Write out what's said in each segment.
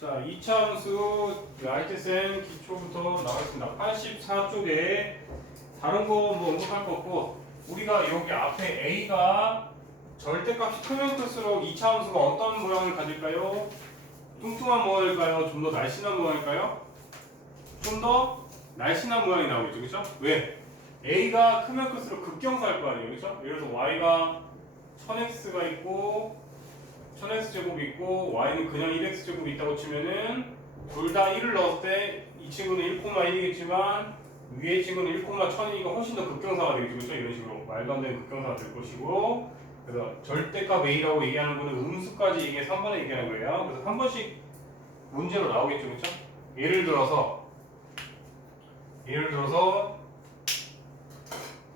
자, 2차 함수 알테센 기초부터 나가겠습니다. 84쪽에 다른 거 뭐 언급할 거 없고, 우리가 여기 앞에 A가 절대값이 크면 클수록 2차 함수가 어떤 모양을 가질까요? 뚱뚱한 모양일까요? 좀 더 날씬한 모양일까요? 좀 더 날씬한 모양이 나오겠죠, 그렇죠? 왜? A가 크면 클수록 극경사일 거 아니에요, 그렇죠? 예를 들어서 Y가 1000x가 있고 1000x 제곱이 있고 y는 그냥 1x 제곱이 있다고 치면은 둘 다 1을 넣었을 때 이 친구는 1,1이겠지만 위에 친구는 1,1000이니까 훨씬 더 극경사가 되겠죠, 그렇죠? 이런 식으로 말도 안 되는 극경사가 될 것이고, 그래서 절대값 a라고 얘기하는 거는 음수까지 얘기해 3번에 얘기하는 거예요. 그래서 한 번씩 문제로 나오겠죠, 그렇죠? 예를 들어서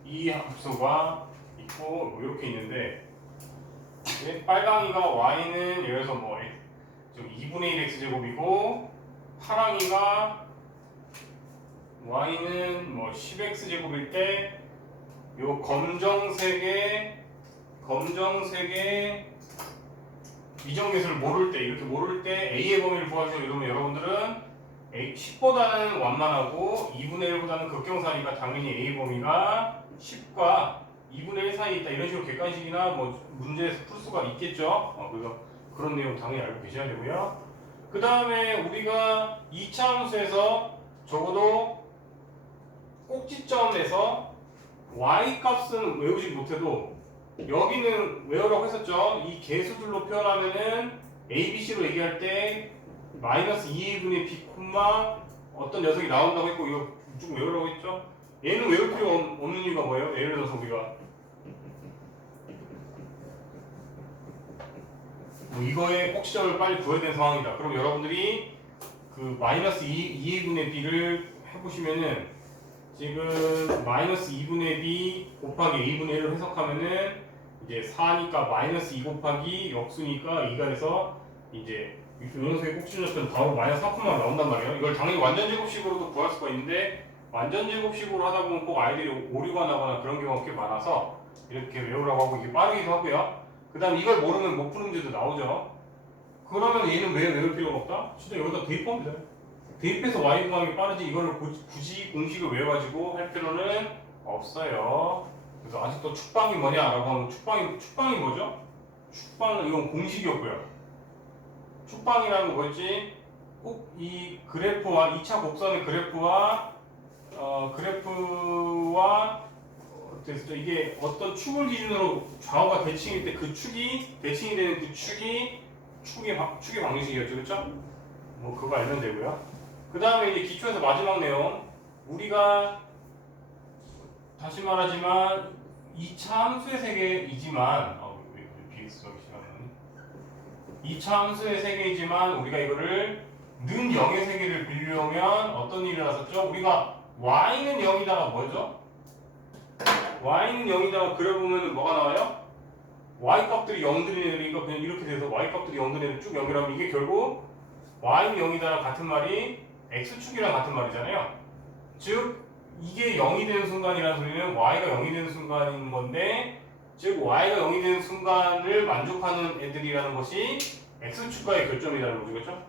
이 함수가 있고 뭐 이렇게 있는데, 빨강이가 y는 예를 들어서 뭐 지금 2분의 1 x제곱이고, 파랑이가 y는 뭐 10x 제곱일 때, 요 검정색의 이정계수를 모를 때, 이렇게 모를 때 a의 범위를 구하시오 이러면 여러분들은 10보다는 완만하고 2분의 1보다는 극경사니까 당연히 a의 범위가 10과 2분의 1 사이에 있다, 이런 식으로 객관식이나 뭐 문제에서 풀 수가 있겠죠. 그래서 그런 내용 당연히 알고 계셔야 되고요. 그 다음에 우리가 2차 함수에서 적어도 꼭지점에서 y 값은 외우지 못해도 여기는 외우라고 했었죠. 이 개수들로 표현하면은 a, b, c로 얘기할 때 마이너스 2a분의 b, 어떤 녀석이 나온다고 했고, 이거 쭉 외우라고 했죠. 얘는 외울 필요 없는 이유가 뭐예요? 예를 들어서 우리가 뭐 이거의 꼭지점을 빨리 구해야 되는 상황이다. 그럼 여러분들이 그 마이너스 2분의 b를 해보시면은, 지금 마이너스 2분의 b 곱하기 a분의 1을 해석하면은 이제 4니까 마이너스 2 곱하기 역수니까 2가 돼서 이제 이 녀석의 꼭지점은 바로 마이너스 4만 나온단 말이에요. 이걸 당연히 완전제곱식으로도 구할 수가 있는데, 완전제곱식으로 하다 보면 꼭 아이들이 오류가 나거나 그런 경우가 꽤 많아서 이렇게 외우라고 하고, 이게 빠르기도 하고요. 그 다음 이걸 모르면 못 푸는 문제도 나오죠. 그러면 얘는 왜 외울 필요가 없다? 진짜 여기다 대입하면 돼요. 대입해서 y 구하는 게 빠르지, 이거를 굳이 공식을 외워가지고 할 필요는 없어요. 그래서 아직도 축방이 뭐냐라고 하면, 축방이 뭐죠? 축방은 이건 공식이었고요. 축방이라는 거 뭐였지? 꼭 이 그래프와 2차 곡선의 그래프와 됐죠. 이게 어떤 축을 기준으로 좌우가 대칭일 때 그 축이 대칭이 되는 그 축의 방정식이었죠, 그렇죠? 뭐 그거 알면 되고요. 그 다음에 이제 기초에서 마지막 내용, 우리가 다시 말하지만 2차 함수의 세계이지만, 왜 bx하기 싫어하는 2차 함수의 세계이지만 우리가 이거를 는 0의 세계를 빌려오면 어떤 일이 일어났었죠? 우리가 y는 0이다가 뭐죠? y는 0이다가 그려보면 뭐가 나와요? y 값들이 0들이 내리니까 그냥 이렇게 돼서 y 값들이 0들이 쭉 연결하면 이게 결국 y는 0이다랑 같은 말이 x축이랑 같은 말이잖아요. 즉 이게 0이 되는 순간이라는 소리는 y가 0이 되는 순간인 건데, 즉 y가 0이 되는 순간을 만족하는 애들이라는 것이 x축과의 교점이라는 거죠, 그렇죠?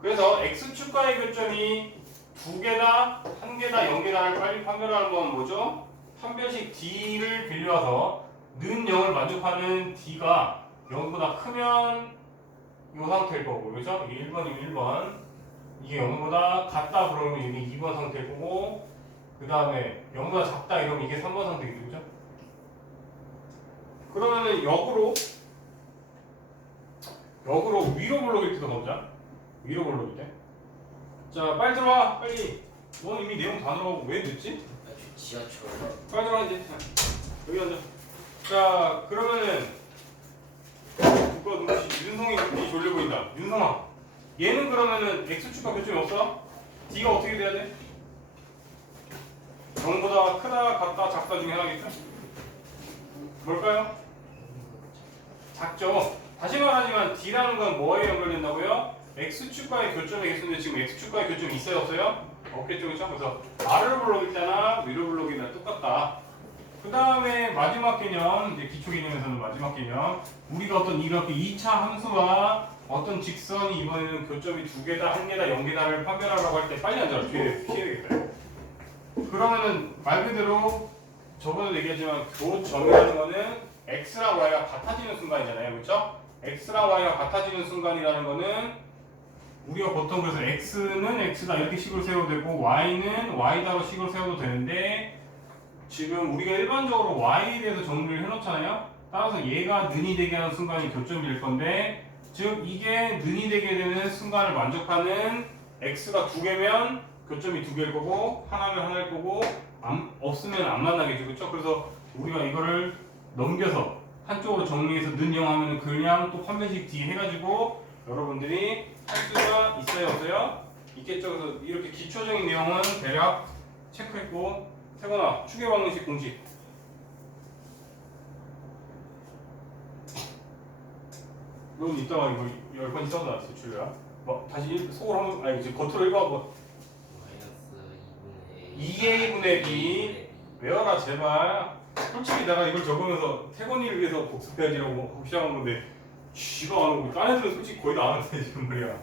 그래서 x축과의 교점이 2개다, 1개다, 0개다를 빨리 판별하는 건 뭐죠? 판별식 d를 빌려와서 는 0을 만족하는 d가 0보다 크면 이 상태일 거고, 그렇죠? 이게 1번이면 1번, 이게 0보다 같다 그러면 이게 2번 상태일 거고, 그 다음에 0보다 작다 이러면 이게 3번 상태겠죠, 그렇죠? 그러면은 역으로 위로 블록일 때도 가보자. 위로 블록일 때. 자, 빨리 들어와, 빨리. 넌 이미 내용 다 들어가고 왜 늦지? 지하철. 빨리 들어와 이제. 여기 앉아. 자, 그러면은 누가 누구지? 윤성이 눈이 졸려 보인다. 윤성아, 얘는 그러면은 x축과 교점이 없어? d가 어떻게 돼야 돼? 0보다 크다, 같다, 작다 중에 하나겠죠? 뭘까요? 작죠. 다시 말하지만 d라는 건 뭐에 연결된다고요? x축과의 교점의 개수인데, 지금 x축과의 교점이 있어요, 없어요? 없겠죠, 그렇죠? 그래서 아래로 블록일 때나 위로 블록일 때나 똑같다. 그 다음에 마지막 개념, 이제 기초 개념에서는 마지막 개념, 우리가 어떤 이렇게 2차 함수와 어떤 직선이 이번에는 교점이 2개다, 1개다, 0개다를 판별하라고 할 때 빨리 앉아라. 뒤에 피해야겠다. 그러면은 말 그대로 저번에도 얘기했지만 교점이라는 거는 x랑 y가 같아지는 순간이잖아요. 그렇죠? x랑 y가 같아지는 순간이라는 거는 우리가 보통 그래서 x는 x다 이렇게 식으로 세워도 되고 y는 y다로 식으로 세워도 되는데 지금 우리가 일반적으로 y에 대해서 정리를 해놓잖아요. 따라서 얘가 는이 되게 하는 순간이 교점일 건데 즉 이게 는이 되게 되는 순간을 만족하는 x가 2개면 교점이 2개일 거고 하나면 하나일 거고 없으면 안 만나겠죠. 그렇죠? 그래서 우리가 이거를 넘겨서 한쪽으로 정리해서 는 0 하면 그냥 또 판별식 D 해가지고 여러분들이 할 수가 있어요 없어요? 있겠죠. 그래서 이렇게 기초적인 내용은 대략 체크했고 태건아 추계 방정식 공식 넌 이따가 이거 10번 써도 나왔어 줄야 뭐 다시 속으로 한번 아니 이제 겉으로 읽어 뭐 마이너스 2a분의 b 외워라 제발. 솔직히 내가 이걸 적으면서 태건이를 위해서 복습해야지라고 하고 시작한 건데 쥐가 안 오고 딴 애들은 솔직히 거의 다 아는데 지금 말이야.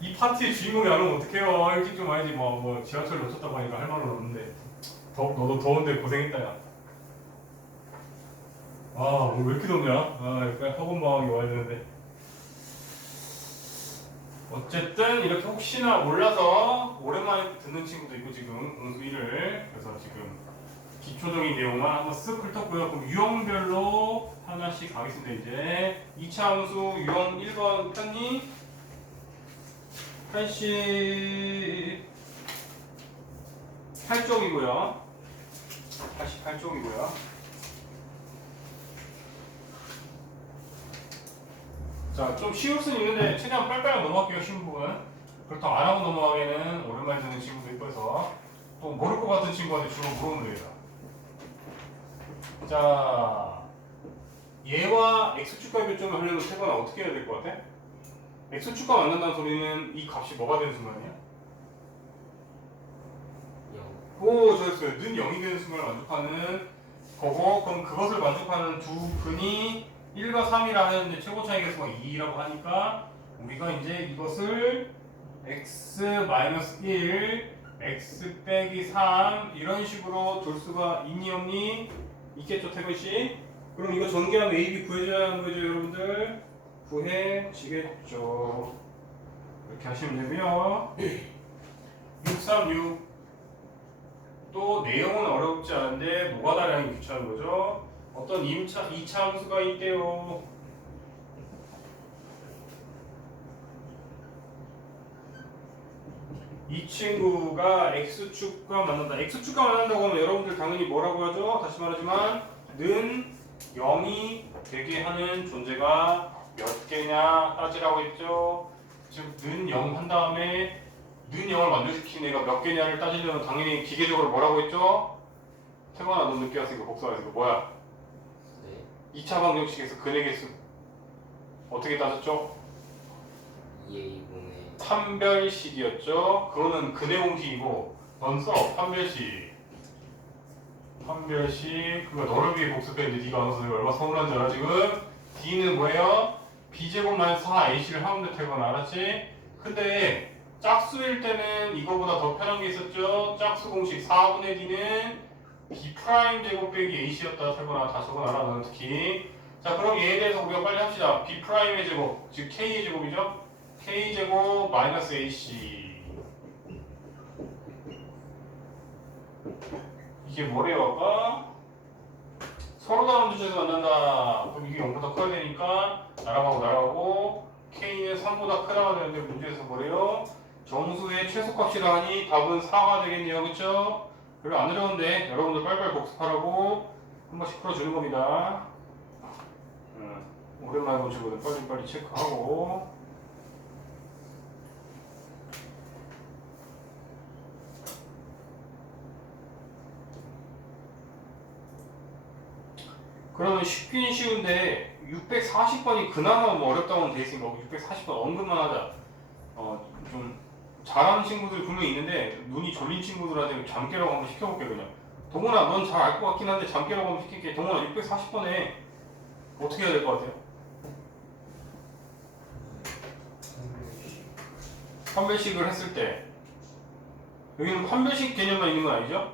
이 파티의 주인공이 안 오면 어떡해요. 일찍 좀 와야지. 뭐 지하철 놓쳤다고 하니까 할 말은 없는데 너도 더운데 고생했다 야. 오늘 왜 이렇게 덥냐? 약간 학원방학이 와야 되는데 어쨌든 이렇게 혹시나 몰라서 오랜만에 듣는 친구도 있고 지금 공수 1을 그래서 지금 기초적인 내용만 한번 쓱 훑었고요. 그럼 유형별로 하나씩 가겠습니다. 이제 2차 함수 유형 1번 편이 88쪽이고요. 88쪽이고요. 자, 좀 쉬울 수는 있는데 최대한 빨리빨리 넘어갈게요. 쉬운 부분. 그렇다고 안 하고 넘어가기에는 오랜만에 듣는 친구도 있고 해서 또 모를 것 같은 친구한테 주로 물어보면 됩니다. 자, 얘와 x축과 교점을 하려면 태거나 어떻게 해야 될 것 같아? x축과 만난다는 소리는 이 값이 뭐가 되는 순간이야? 0 오, 잘했어요. 는 0이 되는 순간을 만족하는 거고 그럼 그것을 만족하는 두 근이 1과 3이라 하는데 최고 차이 계수가 2라고 하니까 우리가 이제 이것을 x-1, x 빼기 3 이런 식으로 둘 수가 있니 없니? 있겠죠 태근씨? 그럼 이거 전개하면 a, b 구해줘야 하는 거죠 여러분들? 구해지겠죠. 이렇게 하시면 되고요. 636 또 내용은 어렵지 않은데 뭐가 다량이 귀찮은 거죠? 어떤 2차 함수가 있대요. 이 친구가 x축과 만난다. x축과 만난다고 하면 여러분들 당연히 뭐라고 하죠? 다시 말하지만 는 0이 되게 하는 존재가 몇 개냐 따지라고 했죠. 즉 는 0 한 다음에 는 0을 만족시킨 애가 몇 개냐를 따지려면 당연히 기계적으로 뭐라고 했죠? 태관아 너 늦게 왔으니까 복수하니까 뭐야? 네 2차 방정식에서 근의 개수 어떻게 따졌죠? 2a분의 판별식이었죠. 그거는 근의 공식이고 넌 써 판별식. 판별식 그거 너를 위해 복습했는데 네가 안 써서 얼마나 서운한 줄 알아 지금? D는 뭐예요? B제곱 마이너스 4AC를 하면 되건 알았지? 근데 짝수일 때는 이거보다 더 편한 게 있었죠. 짝수 공식 4분의 D는 B 프라임 제곱 빼기 AC였다. 태거나 다 적어놔라 너는 특히. 자 그럼 얘에 대해서 우리가 빨리 합시다. B 프라임의 제곱 즉 K의 제곱이죠. K 제곱 마이너스 AC 이게 뭐래요 아까? 서로 다른 주제에서 만난다. 그럼 이게 0보다 커야 되니까 나랑하고 나랑하고 K는 3보다 크다가 되는데 문제에서 뭐래요? 정수의 최소값이라 하니 답은 4가 되겠네요. 그쵸? 별로 안 어려운데 여러분들 빨리빨리 복습하라고 한 번씩 풀어주는 겁니다. 오랜만에 본 친구들 빨리빨리 체크하고 그러면 쉽긴 쉬운데 640번이 그나마 뭐 어렵다고는 돼 있으니까 640번 언급만 하자. 좀 잘하는 친구들 분명히 있는데 눈이 졸린 친구들한테 잠깨라고 한번 시켜볼게 그냥. 동훈아 넌 잘 알 것 같긴 한데 잠깨라고 한번 시킬게. 동훈아 640번에 어떻게 해야 될 것 같아요? 판별식을 했을 때 여기는 판별식 개념만 있는 건 아니죠?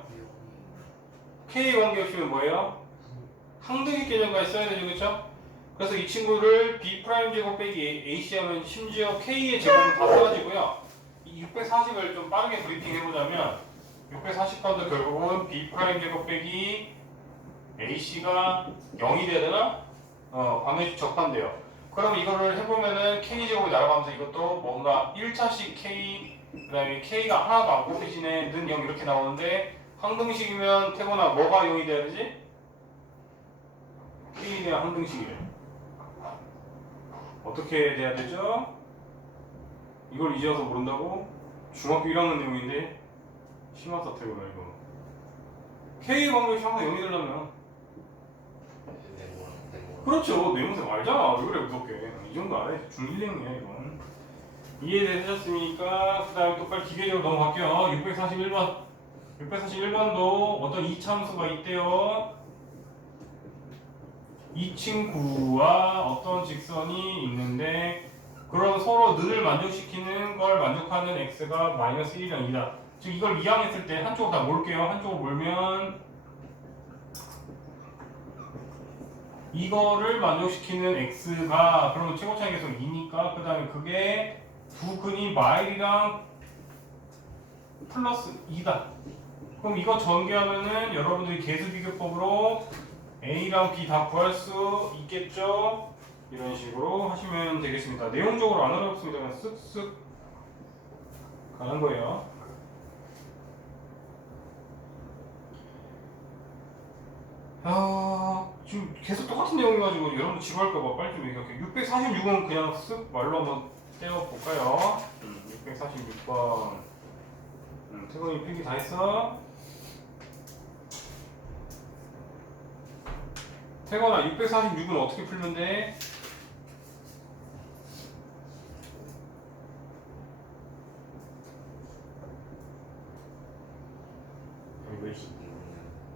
K 관계없이면 뭐예요? 항등식 개념까지 써야 되죠, 그렇죠? 그래서 이 친구를 B 프라임 제곱 빼기 AC 하면 심지어 K의 제곱은 다 사라지고요. 이 640을 좀 빠르게 브리핑 해보자면 640번도 결국은 B 프라임 제곱 빼기 AC가 0이 돼야 되나? 관계식 적반돼요. 그럼 이거를 해보면은 K 제곱이 날아가면서 이것도 뭔가 1차식 K 그 다음에 K가 하나도 안 곱해지네 는 0 이렇게 나오는데 항등식이면 태고나 뭐가 0이 돼야 되지? K에 대한 항등식이래. 어떻게 돼야 되죠? 이걸 이제 와서 모른다고? 중학교 1학년 내용인데 심화 사태구나 이거. K의 관계식 항상 0이 되려면 그렇죠. 내문생 알잖아. 왜 그래 무섭게. 이 정도 알아야 돼. 중1내용이야 이건. 이해돼 되셨으니까 그 다음에 또 빨리 기계적으로 넘어갈게요. 641번 641번도 어떤 이참수가 있대요. 이 친구와 어떤 직선이 있는데 그런 서로 는을 만족시키는 걸 만족하는 x가 마이너스 1이랑 2다. 즉 이걸 이항했을 때 한쪽을 다 몰게요. 한쪽을 몰면 이거를 만족시키는 x가 그러면 최고차이 계속 2니까 그 다음에 그게 두 근이 마일이랑 플러스 2다. 그럼 이거 전개하면은 여러분들이 계수비교법으로 A랑 B 다 구할 수 있겠죠? 이런 식으로 하시면 되겠습니다. 내용적으로 안 어렵습니다. 그냥 쓱쓱 가는 거예요. 지금 계속 똑같은 내용이가지고 여러분들 지루할까봐 빨리 좀 얘기할게요. 646은 그냥 쓱 말로 한번 떼어볼까요? 646번 태권이 필기 다 했어? 태권아 646은 어떻게 풀면 돼?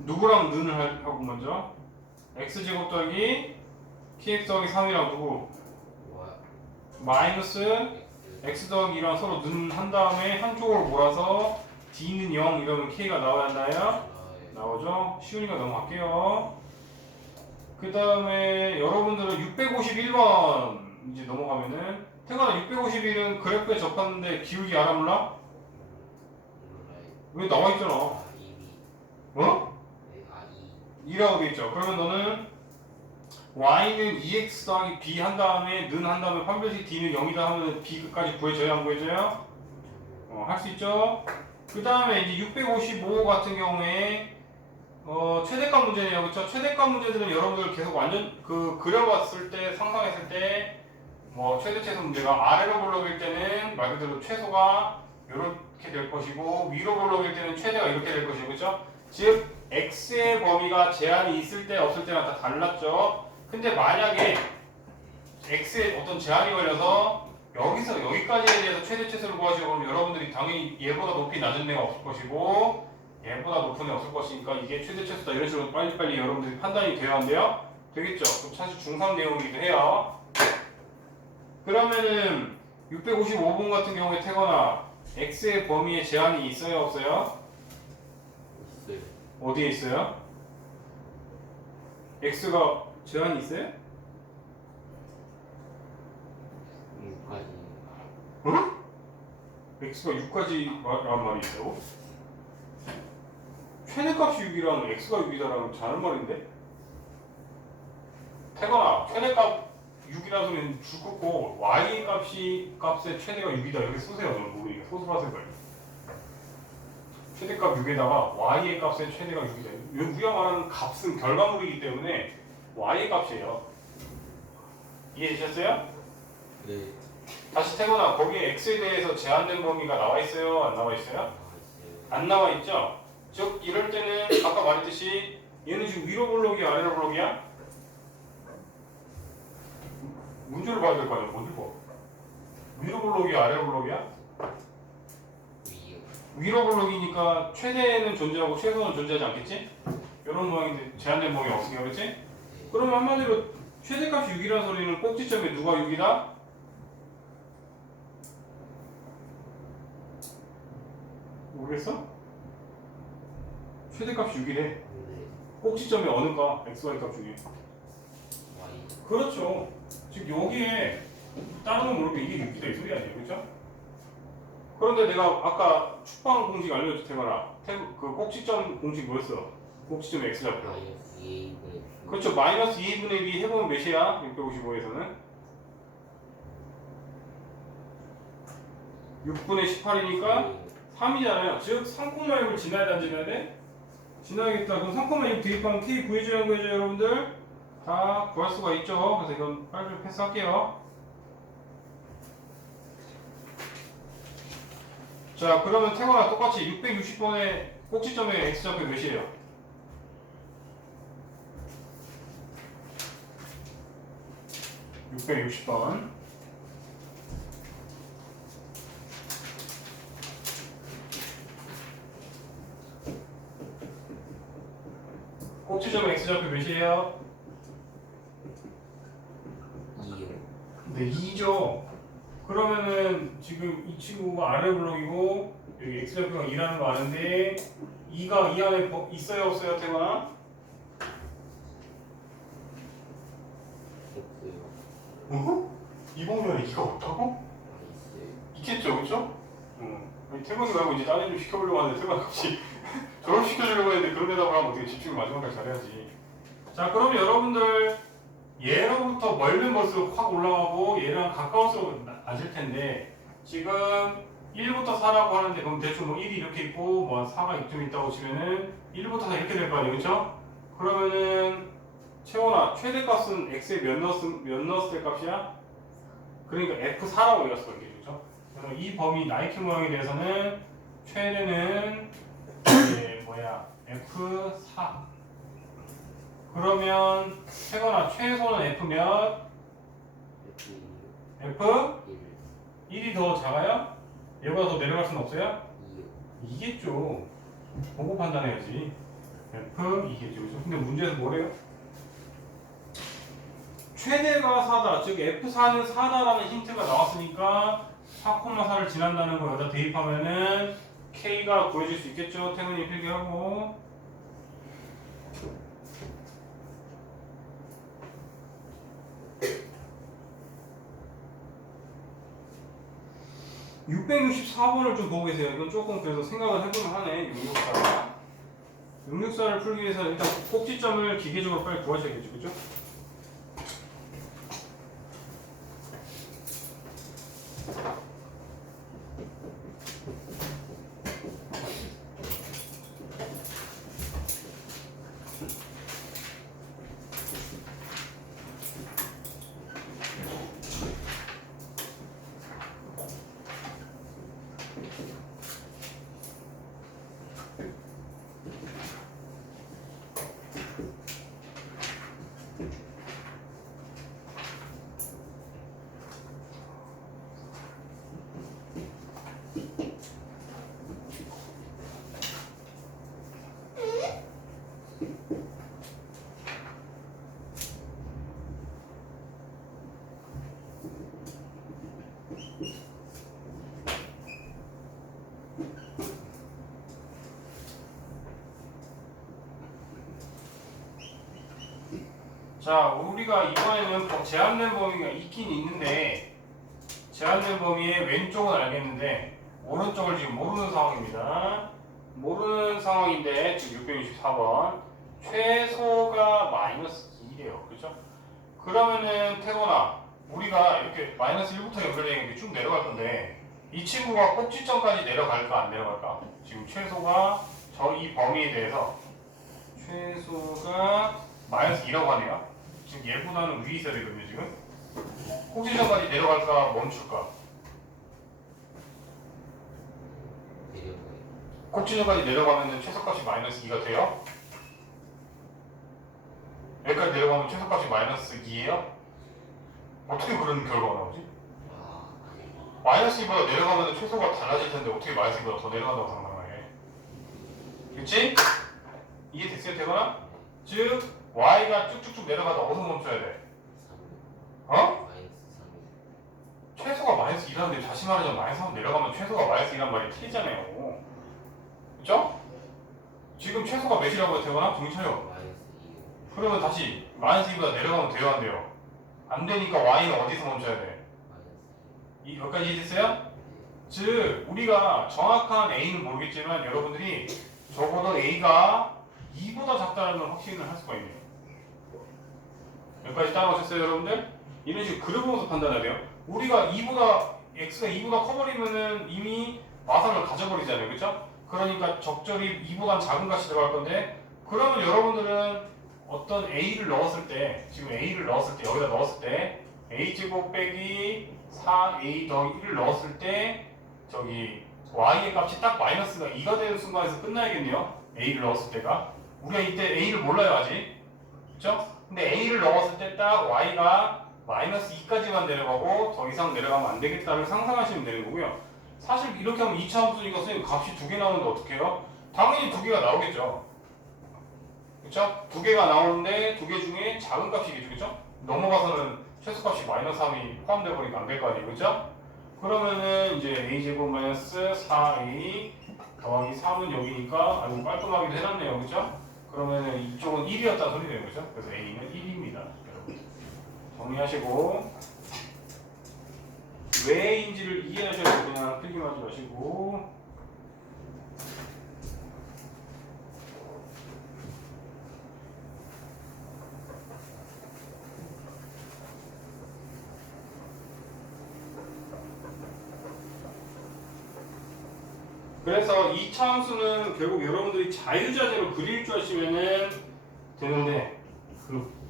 누구랑 는을 하고 먼저? x제곱 더하기 px 더하기 3이랑 누구? 마이너스 x 더하기 2랑 서로 는 한 다음에 한쪽으로 몰아서 d는 0 이러면 k가 나와야 한다요? 나오죠? 쉬우니까 넘어갈게요. 그 다음에 여러분들은 651번 이제 넘어가면은 태관아 651은 그래프에 접했는데 기울기 알아 몰라? 왜 나와있잖아. 어? 2라고 돼있죠. 그러면 너는 y는 2x 더하기 b 한 다음에 는 한 다음에 판별식 d는 0이다 하면 b까지 구해줘야 안 구해줘요? 할 수 있죠. 그 다음에 이제 655 같은 경우에 최대값 문제네요. 그쵸? 최대값 문제들은 여러분들 계속 완전 그려봤을 때 상상했을 때 뭐 최대 최소 문제가 아래로 블록일 때는 말 그대로 최소가 이렇게 될 것이고 위로 블록일 때는 최대가 이렇게 될 것이고 그쵸? 즉 x의 범위가 제한이 있을 때 없을 때랑 다 달랐죠. 근데 만약에 x에 어떤 제한이 걸려서 여기서 여기까지에 대해서 최대 최소를 구하시고 그러면 여러분들이 당연히 얘보다 높이 낮은 애가 없을 것이고 얘보다 높은 애 없을 것이니까 이게 최대 최소다 이런 식으로 빨리빨리 여러분들이 판단이 되어야 한대요. 되겠죠? 그럼 사실 중3 내용이기도 해요. 그러면은 655번 같은 경우에 태거나 x의 범위에 제한이 있어요 없어요? 있어요. 어디에 있어요? x가 제한이 있어요? 6까지. 응? x가 6까지 라는 말이 있다고? 최대값이 6이랑 x가 6이다라는 다른 말인데? 태거나 최대값 6이라는 소리는 줄 긋고 y 값의 최대가 6이다 이렇게 쓰세요. 저는 모르니까 소수로 하세요 빨리. 최대값 6에다가 y의 값의 최대가 6이다. 우리가 말하는 값은 결과물이기 때문에 y의 값이에요. 이해되셨어요? 네. 다시 태거나 거기에 x에 대해서 제한된 범위가 나와 있어요? 안 나와 있어요? 안 나와 있죠? 즉 이럴 때는 아까 말했듯이 얘는 지금 위로 블록이야 아래로 블록이야? 문제를 봐야 될 거 아니야. 못 읽어. 위로 블록이야 아래로 블록이야? 위요. 위로 블록이니까 최대는 존재하고 최소는 존재하지 않겠지? 이런 모양인데 제한된 범위 없으니까 그렇지? 그러면 한마디로 최대값이 6이라는 소리는 꼭지점에 누가 6이다? 모르겠어? 최대값이 6이래. 네. 꼭지점이 어느 값? xy 값 중에. Y. 그렇죠. 지금 여기에 다른 건 모르고 이게 6이다 이 소리 아니에요, 그렇죠? 그런데 내가 아까 축방 공식 알려줄 테마라 그 꼭지점 공식 뭐였어? 꼭지점 x 잡고. 마이너스 2A분의 그렇죠. 마이너스 2분의 2 해보면 몇이야? 655에서는 6분의 18이니까 3이잖아요. 즉 3,6을 지나야 돼, 안 지나야 돼? 지나야겠다. 그럼 3,6 대입하면 k 구해주라는 거죠, 여러분들? 다 구할 수가 있죠. 그래서 이건 빨리 패스할게요. 자, 그러면 태거나 똑같이 660번의 꼭지점의 x좌표 몇이에요? 660번. 꼭지점의 x좌표 몇이에요? 2요. 네, 2죠. 그러면은 지금 이 친구가 아래 블록이고 여기 x좌표가 2라는 거 아는데 2가 이 안에 있어요, 없어요, 태거나? 없어요. 이 방면에 2가 없다고? 있어요. 있겠죠, 그렇죠? 아니, 태건이 말고 이제 딴애 좀 시켜보려고 하는데 태건이 같이 졸업시켜주려고 했는데 그런 데다가 하면 어떻게 집중을 마지막까지 잘해야지. 자, 그럼 여러분들 얘로부터 멀면 멀수록 확 올라가고 얘랑 가까울수록 낮을 텐데 지금 1부터 4라고 하는데 그럼 대충 뭐 1이 이렇게 있고 뭐 4가 이쯤 있다고 치면은 1부터 4 이렇게 될 거 아니에요, 그렇죠? 그러면은 채원아 최대값은 x에 몇 넣었을 때 값이야? 그러니까 f4라고 이었어 이게, 그렇죠? 그래서 이 범위 나이키 모양에 대해서는 최대는 이제 f4. 그러면 최거나 최소는 f 몇? f 1이 더 작아요? 얘보다 더 내려갈 수는 없어요? 2요. 이겠죠. 보고 판단해야지. f 2겠죠. 그죠? 근데 문제에서 뭐래요? 최대가 4다. 즉 f4는 4다라는 힌트가 나왔으니까 4,4를 지난다는 거 여기다 대입하면은 k가 구해질 수 있겠죠. 태근이 필기하고. (664번을) 좀 보고 계세요. 이건 조금 그래서 생각을 해보면 하네. 664. 664를 풀기 위해서 일단 꼭지점을 기계적으로 빨리 구하셔야겠죠, 그죠? 자, 우리가 이번에는 제한된 범위가 있긴 있는데 제한된 범위의 왼쪽은 알겠는데 오른쪽을 지금 모르는 상황입니다. 모르는 상황인데 지금 664번 최소가 마이너스 2래요. 그죠? 그러면은 태곤아 우리가 이렇게 마이너스 1부터 연결되어 있는 게 쭉 내려갈 건데 이 친구가 꼭지점까지 내려갈까 안 내려갈까? 지금 최소가 저 이 범위에 대해서 최소가 마이너스 2라고 하네요. 지금 얘보다는 위에 있어야 되거든요, 지금. 꼭지점까지 내려갈까, 멈출까? 내려가요. 꼭지점까지 내려가면 최소값이 마이너스 2가 돼요? 여기까지 내려가면 최소값이 마이너스 2예요? 어떻게 그런 결과가 나오지? 마이너스 2보다 내려가면 최소가 달라질 텐데 어떻게 마이너스 2보다 더 내려간다고 상상하게? 그치? 이해 됐어요, 되거나? 즉 y가 쭉쭉쭉 내려가다 어디서 멈춰야 돼? 3. 어? 마이너스 3. 최소가 마이너스 2라는데 다시 말하자면 마이너스 3 내려가면 최소가 마이너스 2란 말이 틀리잖아요. 그쵸? 지금 최소가 몇이라고 되거나 정신 차려. 마이너스 2. 그러면 다시 마이너스 2보다 내려가면 돼요 안 돼요? 안 되니까 y는 어디서 멈춰야 돼? 마이너스 여기까지 이해됐어요? 2. 즉 우리가 정확한 a는 모르겠지만 여러분들이 적어도 a가 2보다 작다는 걸 확신을 할 수가 있네요. 여기까지 따라오셨어요 여러분들? 이런 식으로 그려 보면서 판단해야 돼요. 우리가 x가 2보다 커버리면은 이미 마상을 가져버리잖아요. 그쵸? 그러니까 적절히 2보다 작은 값이 들어갈 건데 그러면 여러분들은 어떤 a를 넣었을 때 지금 a를 넣었을 때 여기다 넣었을 때 a제곱 빼기 4a 더하기 1을 넣었을 때 저기 y의 값이 딱 마이너스가 2가 되는 순간에서 끝나야겠네요. a를 넣었을 때가 우리가 이때 a를 몰라요 아직. 그쵸? 근데 a를 넣었을 때 딱 y가 마이너스 2까지만 내려가고 더 이상 내려가면 안 되겠다를 상상하시면 되는 거고요. 사실 이렇게 하면 2차 함수니까 선생님 값이 2개 나오는데 어떻게 해요? 당연히 2개가 나오겠죠. 그쵸? 2개가 나오는데 2개 중에 작은 값이겠죠. 그쵸? 넘어가서는 최소값이 마이너스 3이 포함되어 버리니까 안 될 거 아니에요. 그쵸? 그러면은 이제 a제곱 마이너스 4a 더하기 3은 여기니까 아주 깔끔하게 해놨네요. 그쵸? 그러면은 이쪽은 1이었다는 소리네요. 그죠? 그래서 a는 1입니다. 여러분. 정리하시고 왜인지를 이해하셔서 그냥 필기만 하지 마시고 그래서 이 차함수는 결국 여러분들이 자유자재로 그릴 줄 아시면은 되는데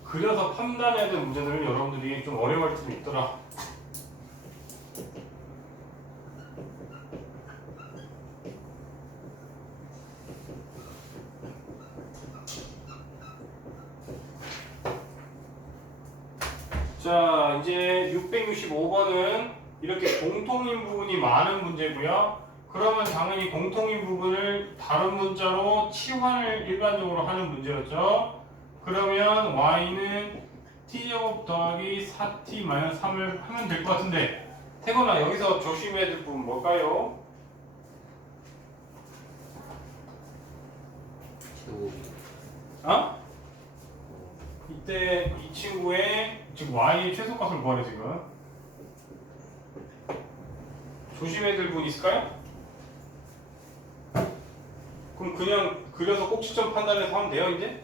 그려서 판단해야 되는 문제들은 여러분들이 좀 어려워할 수도 있더라. 자, 이제 665번은 이렇게 공통인 부분이 많은 문제고요. 그러면 당연히 공통인 부분을 다른 문자로 치환을 일반적으로 하는 문제였죠. 그러면 y는 t제곱 더하기 4t-3을 하면 될 것 같은데 태건아 여기서 조심해야 될 부분 뭘까요? 어? 이때 이 친구의 지금 y의 최소값을 구하래 지금. 조심해야 될 부분 있을까요? 그럼 그냥 그려서 꼭지점 판단해서 하면 돼요 이제?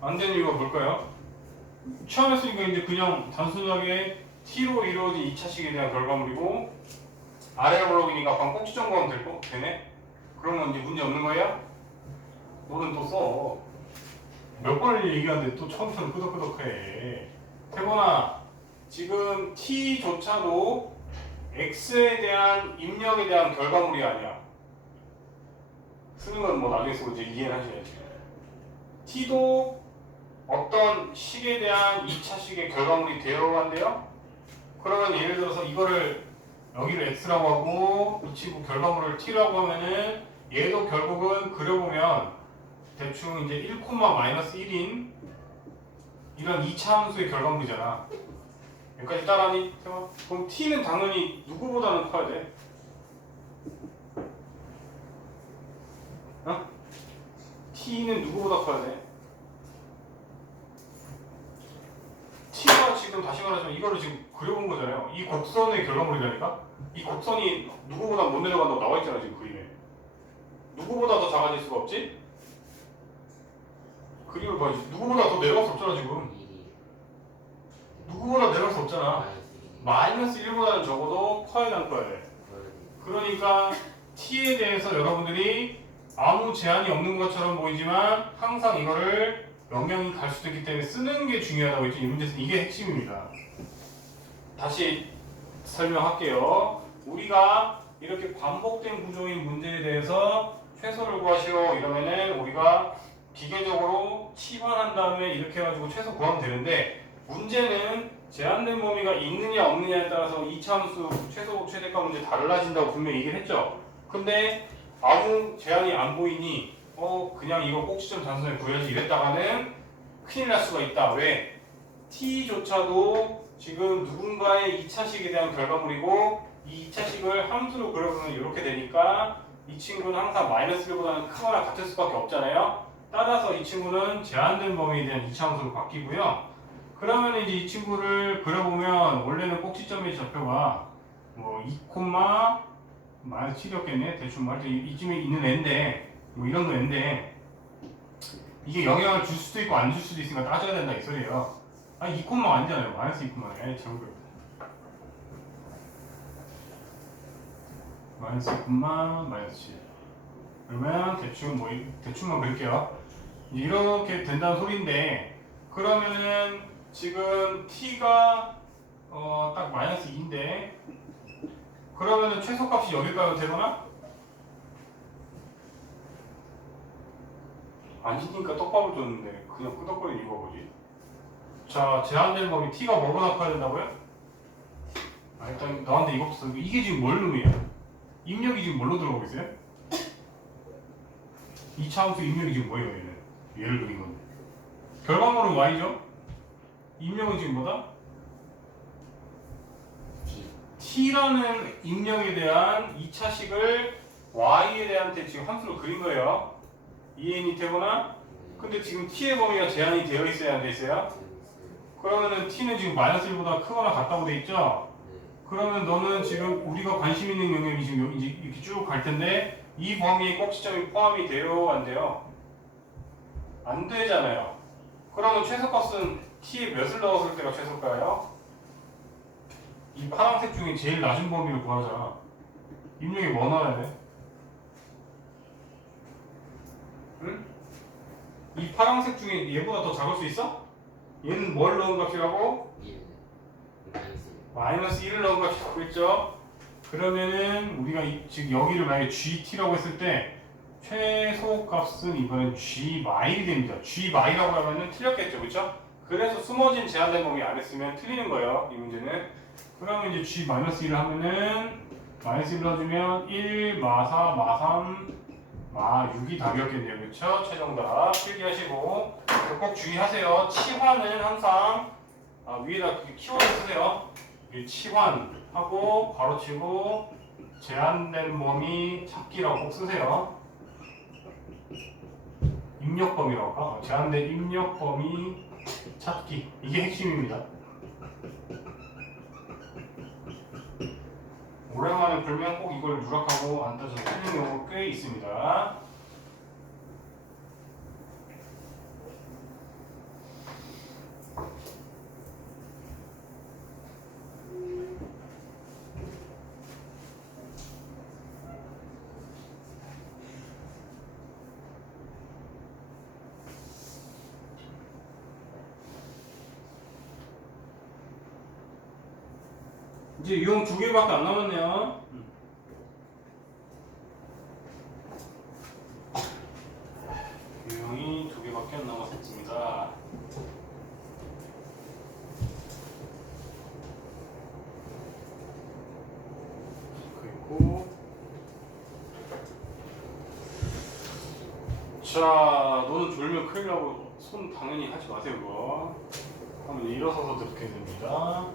안 되는 이유가 뭘까요? 취함했으니까 이제 그냥 단순하게 t로 이루어진 2차식에 대한 결과물이고 아래 블록이니까 그냥 꼭지점 구하면 되네? 그러면 이제 문제 없는 거예요? 너는 또 써. 몇 번을 얘기하는데 또 처음처럼 끄덕끄덕해. 태건아 지금 t조차도 x에 대한 입력에 대한 결과물이 아니야. 쓰는 건 뭐 나중에 쓰고 이제 이해를 하셔야지. t도 어떤 식에 대한 2차식의 결과물이 되어 간대요. 그러면 예를 들어서 이거를 여기를 x라고 하고 이 친구 결과물을 t라고 하면은 얘도 결국은 그려보면 대충 이제 1,-1인 이런 2차 함수의 결과물이잖아. 여기까지 따라하니? 그럼 t는 당연히 누구보다는 커야 돼. 어? t는 누구보다 커야 돼. t가 지금 다시 말하자면 이거를 지금 그려본 거잖아요. 이 곡선의 결과물이라니까? 이 곡선이 누구보다 못 내려간다고 나와있잖아 지금 그림에. 누구보다 더 작아질 수가 없지? 그림을 봐야지. 누구보다 더 내려갈 수 없잖아 지금. 누구보다 내려갈 수 없잖아. 마이너스 1보다는 적어도 커야 돼 안 커야 돼? 그러니까 t에 대해서 여러분들이 아무 제한이 없는 것처럼 보이지만 항상 이거를 영향이 갈 수도 있기 때문에 쓰는 게 중요하다고 했죠. 이 문제에서 이게 핵심입니다. 다시 설명할게요. 우리가 이렇게 반복된 구조인 문제에 대해서 최소를 구하시오 이러면은 우리가 기계적으로 치환한 다음에 이렇게 해가지고 최소 구하면 되는데 문제는 제한된 범위가 있느냐 없느냐에 따라서 2차 함수 최소 최대값 문제 달라진다고 분명히 얘기를 했죠. 근데 아무 제한이 안 보이니 그냥 이거 꼭지점 단순히 구해야지 이랬다가는 큰일 날 수가 있다. 왜? t조차도 지금 누군가의 2차식에 대한 결과물이고 이 2차식을 함수로 그려보면 이렇게 되니까 이 친구는 항상 마이너스 1보다는 크거나 같을 수밖에 없잖아요. 따라서 이 친구는 제한된 범위에 대한 이차함수로 바뀌고요. 그러면 이제 이 친구를 그려보면 원래는 꼭지점의 좌표가 뭐 2, 마이너스 7이었겠네. 대충 뭐 하여튼 이쯤에 있는 애인데 뭐 이런 애인데 이게 영향을 줄 수도 있고 안 줄 수도 있으니까 따져야 된다 이 소리예요. 아니 2, 아니잖아요. 마이너스 2, 에이 잘못 그렸다. 마이너스 2, 마이너스 7. 그러면 대충 뭐 대충만 그릴게요. 이렇게 된다는 소리인데 그러면은 지금 t가 딱 마이너스 2인데 그러면은 최소값이 여기까지 되거나 아니니까 떡밥을 줬는데 그냥 끄덕거리는 이유가 뭐지? 자 제한된 범위 t가 뭐보다 커야 된다고요? 아 일단 나한테 이것도 써. 이게 지금 뭘 의미해요? 입력이 지금 뭘로 들어가고 있어요? 2차 함수 입력이 지금 뭐예요 얘는? 얘를 그린 건데 결과물은 y죠? 입력은 지금 뭐다? t라는 입력에 대한 2차식을 y에 대한 지금 함수로 그린 거예요. EN이 되거나 근데 지금 t의 범위가 제한이 되어 있어야 안 돼 있어요? 그러면은 t는 지금 마이너스 1보다 크거나 같다고 돼 있죠? 그러면 너는 지금 우리가 관심 있는 영역이 지금 이제 이렇게 쭉 갈 텐데 이 범위에 꼭지점이 포함이 돼요? 안 돼요? 안 되잖아요. 그러면 최소값은 t에 몇을 넣었을 때가 최소가예요? 이 파란색 중에 제일 낮은 범위를 구하자. 입력에 뭐 넣어야 돼? 응? 이 파란색 중에 얘보다 더 작을 수 있어? 얘는 뭘 넣은 값이라고? 1 마이너스 1을 넣은 값이라고 했죠? 그러면은 우리가 지금 여기를 만약에 GT라고 했을 때 최소값은 이번엔 G마일이 됩니다. G마일이라고 하면은 틀렸겠죠, 그렇죠? 그래서 숨어진 제한된 범위 안 했으면 틀리는 거예요, 이 문제는. 그러면 이제 G-1을 하면은 마이너스 1 넣어주면 1, 마 4, 마 3, 마 6이 답이었겠네요, 그렇죠? 최종답 필기하시고 꼭 주의하세요. 치환은 항상 위에다 키워드 쓰세요. 치환하고 가로치고 제한된 범위 찾기라고 꼭 쓰세요. 입력 범위라고 할까? 제한된 입력 범위 찾기 이게 핵심입니다. 오랜만에 불면 꼭 이걸 누락하고 안 따져서 틀린 경우 꽤 있습니다. 이제 유형 2개밖에 안 남았네요. 유형이 2개밖에 안 남았습니다. 그리고 자, 너는 졸면 큰일 나고 손 당연히 하지 마세요 그거. 한번 일어서서 듣게 됩니다.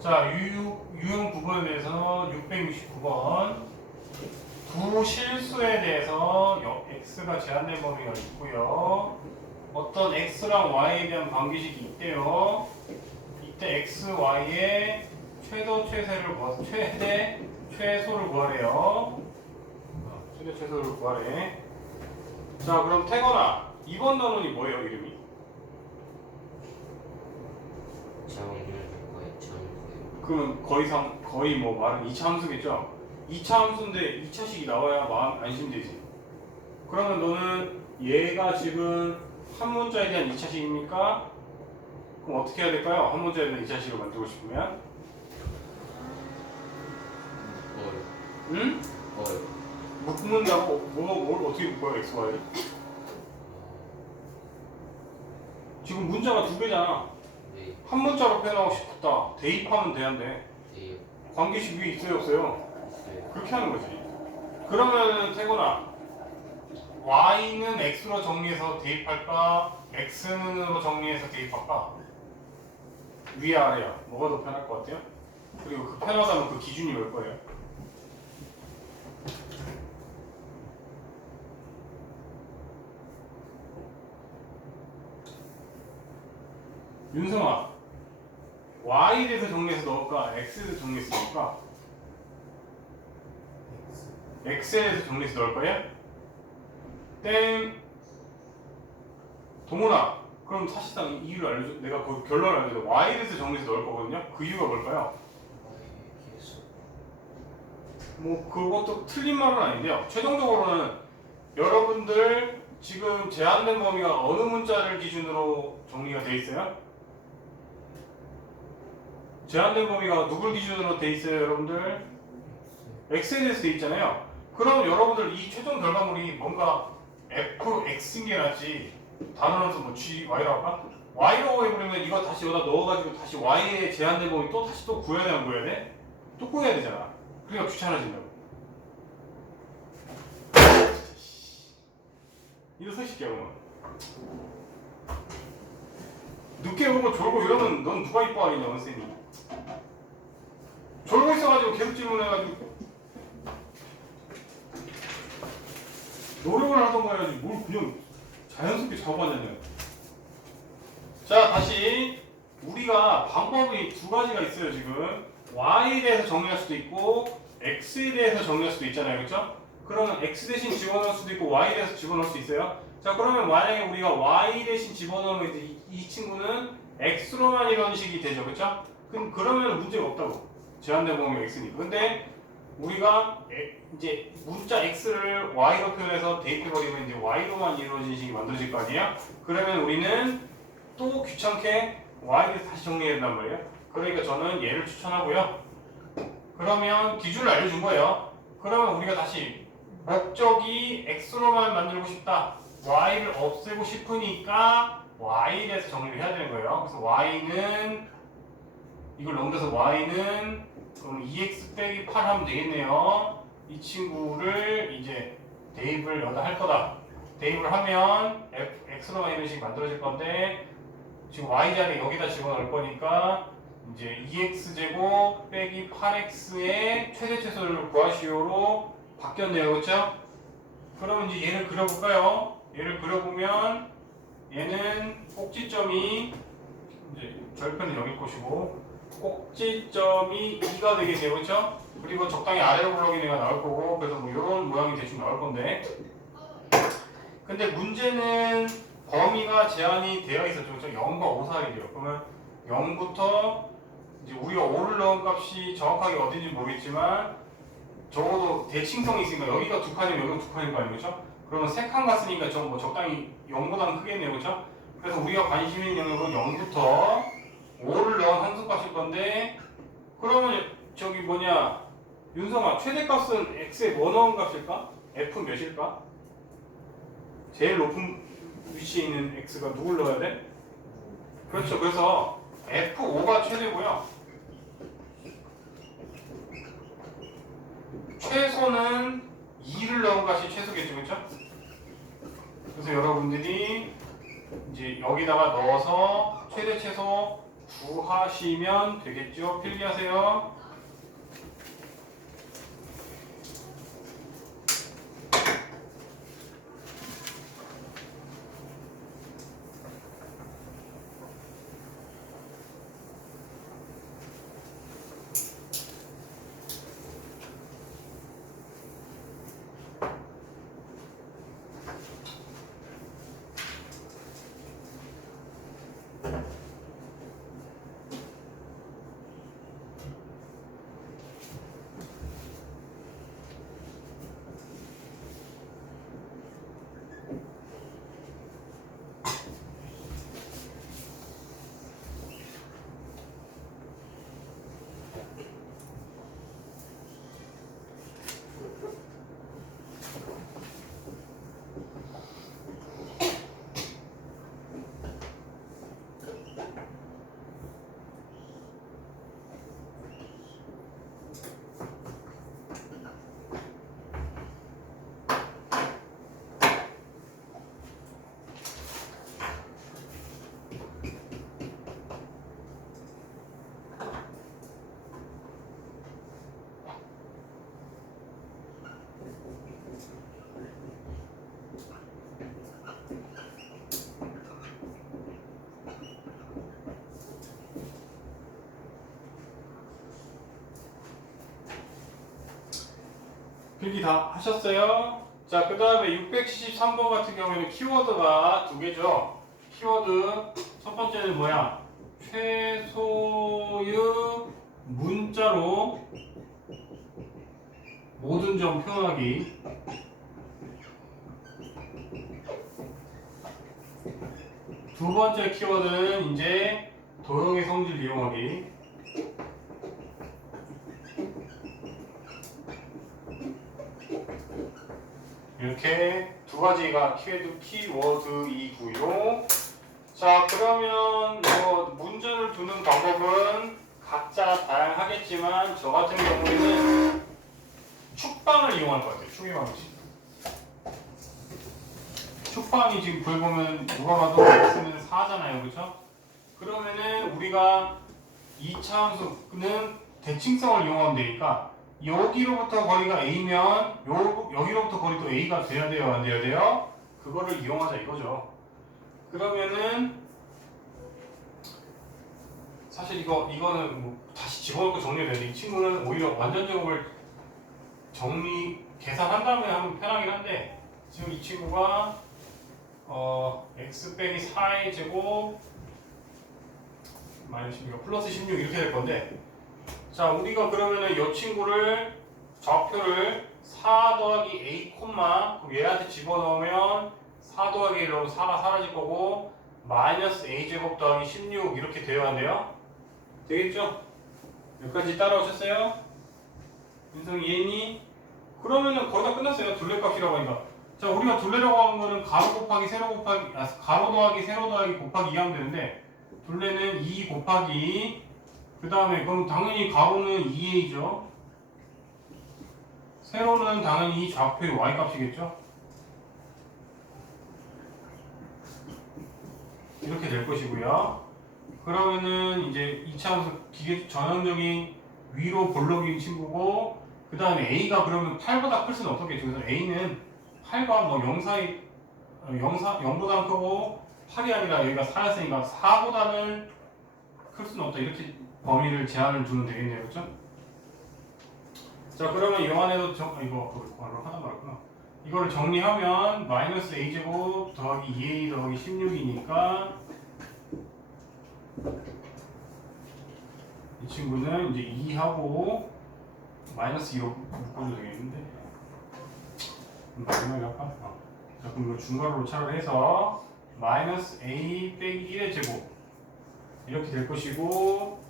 자, 유형 9번에 대해서 669번 두 실수에 대해서 x가 제한된 범위가 있고요. 어떤 x랑 y에 대한 관계식이 있대요. 이때 x, y의 최소 최세를 최대 최소를 구하래요. 최대 최소를 구하래. 자, 그럼 태건아, 이번 단원이 뭐예요, 이름이? 그러면 거의 뭐 말은 2차 함수겠죠? 2차 함수인데 2차식이 나와야 마음 안심되지. 그러면 너는 얘가 지금 한 문자에 대한 2차식입니까? 그럼 어떻게 해야 될까요? 한 문자에 대한 2차식을 만들고 싶으면? 응? 묶는다고? 뭘 어떻게 묶어요, x, y를? 지금 문자가 2개잖아. 한 문자로 표현하고 싶다. 대입하면 돼안돼? 관계식 위에 있어요, 없어요? 그렇게 하는 거지. 그러면 태곤아, y는 x로 정리해서 대입할까? x는으로 정리해서 대입할까? 위에 아래야. 뭐가 더 편할 것 같아요? 그리고 그 편하다면 그 기준이 뭘 거예요? 윤성아, Y에 대해서 정리해서 넣을까? X에 대해서 정리해서 넣을까? X에 대해서 정리해서 넣을 거야? 땡. 동훈아, 그럼 사실상 이유를 알려줘. 내가 그 결론을 알려줘. Y에 대해서 정리해서 넣을 거거든요. 그 이유가 뭘까요? 뭐 그것도 틀린 말은 아닌데요. 최종적으로는 여러분들 지금 제한된 범위가 어느 문자를 기준으로 정리가 돼 있어요? 제한된 범위가 누굴 기준으로 돼 있어요, 여러분들? X에 대해서 돼 있잖아요. 그럼 여러분들 이 최종 결과물이 뭔가 fx인 게 낫지. 단어로서 뭐 g, y라고 할까? y라고 해버리면 이거 다시 여기다 넣어가지고 다시 y에 제한된 범위 또 다시 또 구해야 돼, 안 구해야 돼? 또 구해야 되잖아. 그러니까 귀찮아진다고. 이거 소식이야, 그러면. 늦게 오고 졸고 이러면 넌 누가 이뻐하겠냐, 원쌤이. 졸고 있어가지고 계속 질문해가지고 노력을 하던가 해야지 뭘 그냥 자연스럽게 자고 앉았냐. 자, 다시 우리가 방법이 두 가지가 있어요. 지금 Y에 대해서 정리할 수도 있고 X에 대해서 정리할 수도 있잖아요, 그렇죠? 그러면 X 대신 집어넣을 수도 있고 Y에 대해서 집어넣을 수 있어요. 자, 그러면 만약에 우리가 Y 대신 집어넣으면 이제 이 친구는 X로만 이런 식이 되죠, 그렇죠? 그러면 문제가 없다고. 제한된 범위가 X니까. 근데 우리가 이제 문자 X를 Y로 표현해서 대입해버리면 이제 Y로만 이루어진 식이 만들어질 거 아니에요? 그러면 우리는 또 귀찮게 Y를 다시 정리해야 된단 말이에요. 그러니까 저는 얘를 추천하고요. 그러면 기준을 알려준 거예요. 그러면 우리가 다시 목적이 X로만 만들고 싶다. Y를 없애고 싶으니까 Y에 대해서 정리를 해야 되는 거예요. 그래서 Y는 이걸 넘겨서 Y는 그럼 2x 빼기 8 하면 되겠네요. 이 친구를 이제 대입을 여기다 할 거다. 대입을 하면 x로만 이런 식이 만들어질 건데 지금 y 자리 여기다 집어넣을 거니까 이제 2x제곱 빼기 8x의 최대 최소를 구하시오로 바뀌었네요, 그렇죠? 그럼 이제 얘를 그려볼까요? 얘를 그려보면 얘는 꼭지점이 이제 절편은 여기 것이고 꼭지점이 2가 되겠네요, 그렇죠? 그리고 적당히 아래로 굴러긴 애가 나올 거고 그래서 뭐 이런 모양이 대충 나올 건데 근데 문제는 범위가 제한이 되어 있었죠, 그렇죠? 0과 5 사이래요. 그러면 0부터 이제 우리가 5를 넣은 값이 정확하게 어딘지 모르겠지만 적어도 대칭성이 있으니까 여기가 두 칸이면 여기가 두 칸인 거 아니에요, 그렇죠? 그러면 세 칸 갔으니까 좀 뭐 적당히 0보다는 크겠네요, 그렇죠? 그래서 우리가 관심 있는 영역은 0부터 5를 넣은 함수값일 건데 그러면 저기 뭐냐 윤성아 최대값은 x에 뭐 넣은 값일까? f 몇일까? 제일 높은 위치에 있는 x가 누굴 넣어야 돼? 그렇죠. 그래서 f5가 최대고요. 최소는 2를 넣은 값이 최소겠죠, 그렇죠? 그래서 여러분들이 이제 여기다가 넣어서 최대 최소 구하시면 되겠죠. 필기하세요. 필기 다 하셨어요? 자, 그 다음에 673번 같은 경우에는 키워드가 두 개죠. 키워드 첫 번째는 뭐야? 최소의 문자로 모든 점 표현하기. 두 번째 키워드는 이제 도형의 성질 이용하기. 이렇게 두 가지가 키워드이고요. 자, 그러면 뭐 문제를 두는 방법은 각자 다양하겠지만 저 같은 경우에는 축방을 이용할 것 같아요. 축의 방식. 축방이 지금 거기 보면 누가 봐도 x는 4잖아요, 그렇죠? 그러면은 우리가 2차함수는 대칭성을 이용하면 되니까 여기로부터 거리가 a면 여기로부터 거리도 a가 돼야 돼요, 안 돼야 돼요? 그거를 이용하자 이거죠. 그러면은 사실 이거는 뭐 다시 집어넣고 정리해야 되는데 이 친구는 오히려 완전 제곱을 계산한 다음에 하면 편하긴 한데 지금 이 친구가 x 빼기 4의 제곱 마이너스 16 플러스 16 이렇게 될 건데, 자, 우리가 그러면은 이 친구를 좌표를 4 더하기 a 콤마 그럼 얘한테 집어넣으면 4 더하기 1로 4가 사라질 거고 마이너스 a 제곱 더하기 16 이렇게 되어야 한대요. 되겠죠? 여기까지 따라오셨어요? 윤성이 이해했니? 그러면은 거의 다 끝났어요. 둘레값이라고 하니까. 자, 우리가 둘레라고 하는 거는 가로 곱하기 세로 곱하기 가로 더하기 세로 더하기 곱하기 2 하면 되는데 둘레는 2 곱하기 그 다음에 그럼 당연히 가로는 2a죠. 세로는 당연히 좌표의 y 값이겠죠. 이렇게 될 것이고요. 그러면은 이제 2차 함수 기계 전형적인 위로 볼록인 친구고 그 다음에 a가 그러면 8보다 클 수는 없겠죠. 그래서 a는 8과 뭐 0 사이 0보다는 크고 8이 아니라 여기가 4였으니까 4보다는 클 수는 없다. 이렇게 범위를 제한을 두면 되겠네요. 그렇죠? 자, 그러면 이 안에도 이거 바로 하나 말았구나. 이거를 정리하면 마이너스 a제곱 더하기 2a 더하기 16이니까 이 친구는 이제 2하고 마이너스 2로 묶어도 되겠는데 마지막에 할까? 자, 그럼 이거 중괄호로 차를 해서 마이너스 a 빼기 1의 제곱 이렇게 될 것이고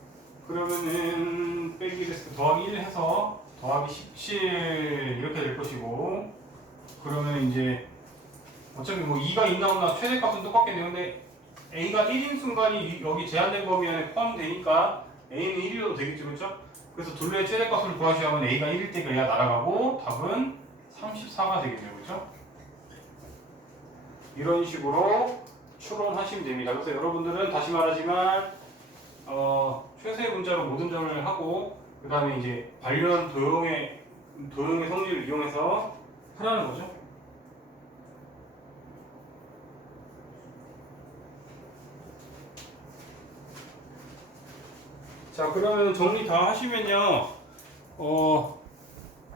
그러면은 빼기 1에서 더하기 1 해서 더하기 17 이렇게 될 것이고 그러면 이제 어차피 뭐 2가 있나 없나 최대값은 똑같겠네요. 근데 a가 1인 순간이 여기 제한된 범위 안에 포함되니까 a는 1이어도 되겠죠, 그렇죠? 그래서 둘레의 최대값을 구하시면 a가 1일 때가 얘가 날아가고 답은 34가 되겠네요, 그렇죠? 이런 식으로 추론하시면 됩니다. 그래서 여러분들은 다시 말하지만 최소의 문자로 모든 점을 하고 그 다음에 이제 관련 도형의 성질을 이용해서 하라는 거죠. 자, 그러면 정리 다 하시면요.